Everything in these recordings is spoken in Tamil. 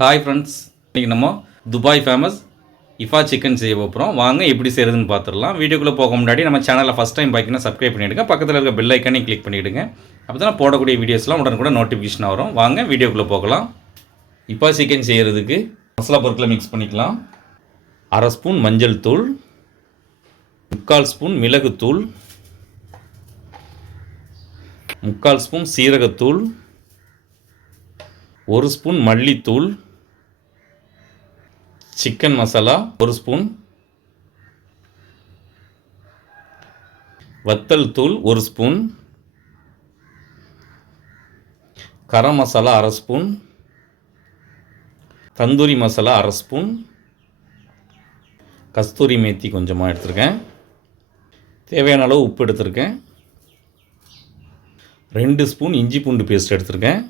ஹாய் ஃப்ரெண்ட்ஸ், இன்றைக்கி நம்ம துபாய் ஃபேமஸ் இஃபா சிக்கன் செய்ய போகிறோம். வாங்க எப்படி செய்கிறதுன்னு பார்த்துடலாம். வீடியோக்குள்ளே போக முன்னாடி நம்ம சேனலில் ஃபஸ்ட் டைம் பார்க்கணும் சப்ஸ்கிரைப் பண்ணிவிடுங்க. பக்கத்தில் இருக்க பெல் ஐக்கானையும் கிளிக் பண்ணிவிடுங்க. அப்போ தான் போடக்கூடிய வீடியோஸ்லாம் உடனே நோட்டிஃபிகேஷன் வரும். வாங்க வீடியோக்குள்ளே போகலாம். இஃபா சிக்கன் செய்கிறதுக்கு மசாலா பொருட்களை மிக்ஸ் பண்ணிக்கலாம். 1/2 ஸ்பூன் மஞ்சள் தூள், 3/4 ஸ்பூன் மிளகுத்தூள், 3/4 ஸ்பூன் சீரகத்தூள், 1 ஸ்பூன் மல்லித்தூள், சிக்கன் மசாலா 1 ஸ்பூன், வத்தல் தூள் 1 spoon, garam masala 1/2 spoon, tandoori masala 1/2 spoon, கஸ்தூரி மேத்தி கொஞ்சமாக எடுத்திருக்கேன். தேவையான அளவு உப்பு எடுத்திருக்கேன். 2 ஸ்பூன் இஞ்சி பூண்டு பேஸ்ட் எடுத்திருக்கேன்.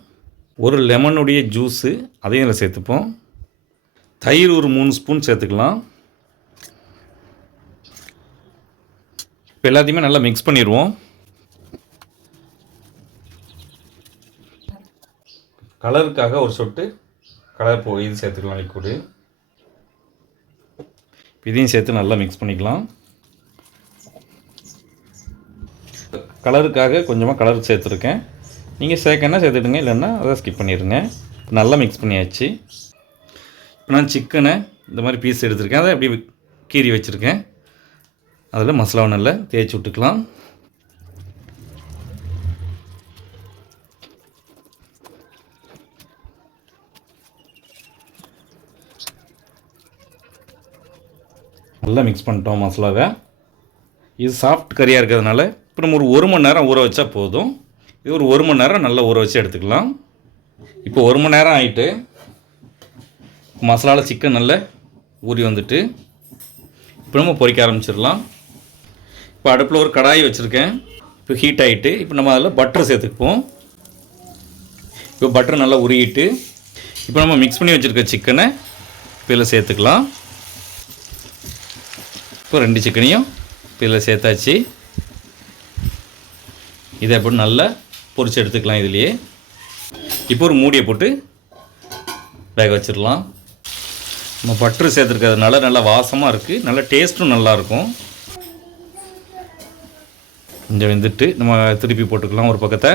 ஒரு லெமனுடைய ஜூஸு அதையும் இதில் சேர்த்துப்போம். தயிர் ஒரு 3 ஸ்பூன் சேர்த்துக்கலாம். இப்போ எல்லாத்தையுமே நல்லா மிக்ஸ் பண்ணிடுவோம். கலருக்காக ஒரு சொட்டு கலர் இது சேர்த்துக்கலாம், லிக்விடு. இதையும் சேர்த்து நல்லா மிக்ஸ் பண்ணிக்கலாம். கலருக்காக கொஞ்சமாக கலர் சேர்த்துருக்கேன். நீங்கள் சேர்க்கன்னா சேர்த்துடுங்க, இல்லைன்னா அதை ஸ்கிப் பண்ணிடுங்க. நல்லா மிக்ஸ் பண்ணியாச்சு. இப்போ நான் சிக்கனை இந்த மாதிரி பீஸ் எடுத்துருக்கேன். அதை அப்படி கீறி வச்சுருக்கேன். அதில் மசாலாவை நல்லா தேய்ச்சி விட்டுக்கலாம். நல்லா மிக்ஸ் பண்ணிட்டோம் மசாலாவை. இது சாஃப்ட் கறியாக இருக்கிறதுனால இப்போ நம்ம ஒரு 1 மணி நேரம் ஊற வச்சா போதும். இது ஒரு 1 மணி நேரம் நல்லா ஊற வச்சு எடுத்துக்கலாம். இப்போ 1 மணி நேரம் ஆகிட்டு மசாலாவில் சிக்கன் நல்லா ஊறி வந்துட்டு இப்போ நம்ம பொரிக்க ஆரம்பிச்சிடலாம். இப்போ அடுப்பில் ஒரு கடாய் வச்சுருக்கேன். இப்போ ஹீட் ஆகிட்டு இப்போ நம்ம அதில் பட்டர் சேர்த்துக்குவோம். இப்போ பட்டர் நல்லா உருகிட்டு இப்போ நம்ம மிக்ஸ் பண்ணி வச்சுருக்க சிக்கனை இப்போ இதில் சேர்த்துக்கலாம். இப்போ 2 சிக்கனையும் இப்போ இதில் சேர்த்தாச்சு. இதை அப்படி நல்லா பொரிச்சு எடுத்துக்கலாம். இதுலேயே இப்போ ஒரு மூடியை போட்டு வேக வச்சிடலாம். நம்ம பட்டர் சேர்த்துருக்கிறதுனால நல்லா வாசமாக இருக்குது, நல்லா டேஸ்ட்டும் நல்லாயிருக்கும். கொஞ்சம் வெந்துட்டு நம்ம திருப்பி போட்டுக்கலாம். ஒரு பக்கத்தை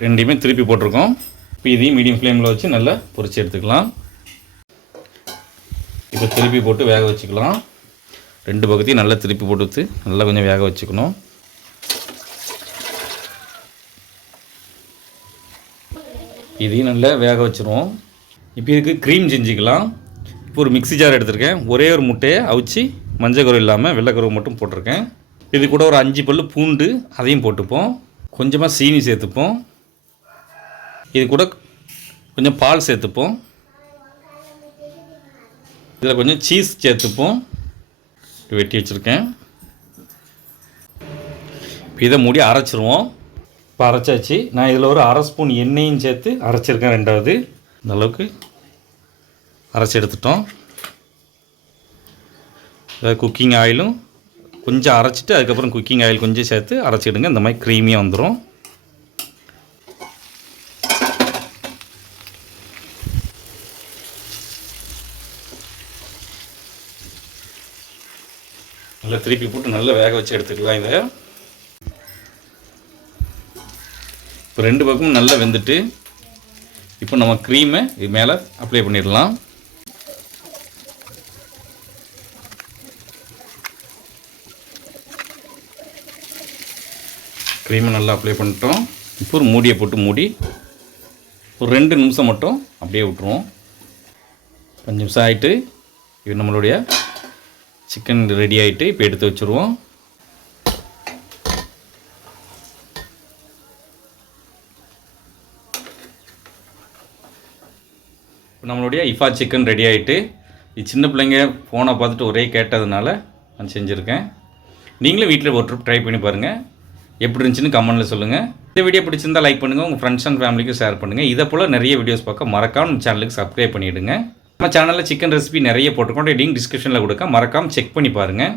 2டையுமே திருப்பி போட்டிருக்கோம். இப்போ இதையும் மீடியம் ஃப்ளேமில் வச்சு நல்லா பொரிச்சு எடுத்துக்கலாம். இப்போ திருப்பி போட்டு வேக வச்சுக்கலாம். 2 பக்கத்தையும் நல்லா திருப்பி போட்டு நல்லா கொஞ்சம் வேக வச்சுக்கணும். இதையும் நல்லா வேக வச்சுருவோம். இப்போ இதுக்கு க்ரீம் செஞ்சுக்கலாம். இப்போ ஒரு மிக்ஸி ஜார் எடுத்திருக்கேன். ஒரே ஒரு முட்டையை அவிச்சு மஞ்சள் கரு இல்லாமல் வெள்ளைக்கருவு மட்டும் போட்டிருக்கேன். இது கூட ஒரு 5 பல்லு பூண்டு அதையும் போட்டுப்போம். கொஞ்சமாக சீனி சேர்த்துப்போம். இது கூட கொஞ்சம் பால் சேர்த்துப்போம். இதில் கொஞ்சம் சீஸ் சேர்த்துப்போம். வெட்டி வச்சுருக்கேன். இப்போ இதை மூடி அரைச்சிருவோம். இப்போ அரைச்சாச்சு. நான் இதில் ஒரு 1/2 ஸ்பூன் எண்ணெயும் சேர்த்து அரைச்சிருக்கேன். 2வது இந்த அளவுக்கு அரைச்சி எடுத்துட்டோம். குக்கிங் ஆயிலும் கொஞ்சம் அரைச்சிட்டு அதுக்கப்புறம் குக்கிங் ஆயில் கொஞ்சம் சேர்த்து அரைச்சிடுங்க. இந்த மாதிரி க்ரீமியாக வந்துடும். நல்லா திருப்பி போட்டு நல்லா வேக வச்சு எடுத்துக்கலாம். இதை இப்போ 2 பக்கமும் நல்லா வெந்துட்டு இப்போ நம்ம க்ரீமை இது மேலே அப்ளை பண்ணிடலாம். க்ரீமை நல்லா அப்ளை பண்ணிட்டோம். இப்போ ஒரு மூடியை போட்டு மூடி ஒரு 2 நிமிஷம் மட்டும் அப்படியே விட்டுருவோம். 5 நிமிஷம் ஆகிட்டு இது நம்மளுடைய சிக்கன் ரெடி ஆகிட்டு இப்போ எடுத்து வச்சுருவோம். இப்போ நம்மளுடைய இஃபா சிக்கன் ரெடி ஆகிட்டு இது சின்ன பிள்ளைங்க ஃபோனை பார்த்துட்டு ஒரே கேட்டதுனால நான் செஞ்சுருக்கேன். நீங்களும் வீட்டில் ஒரு ட்ரிப் ட்ரை பண்ணி பாருங்கள். எப்படி இருந்துச்சுன்னு கமெண்ட்டில் சொல்லுங்கள். இந்த வீடியோ பிடிச்சிருந்தால் லைக் பண்ணுங்கள். உங்கள் ஃப்ரெண்ட்ஸ் அண்ட் ஃபேமிலிக்கும் ஷேர் பண்ணுங்கள். இதை போல் நிறைய வீடியோஸ் பார்க்க மறக்காம நம்ம சேனலுக்கு சப்ஸ்கிரைப் பண்ணிவிடுங்க. நம்ம சேனலில் சிக்கன் ரெசிபி நிறைய போட்டிருக்கோம். லிங்க் டிஸ்கிரிப்ஷனில் கொடுக்க மறக்காமல் செக் பண்ணி பாருங்கள்.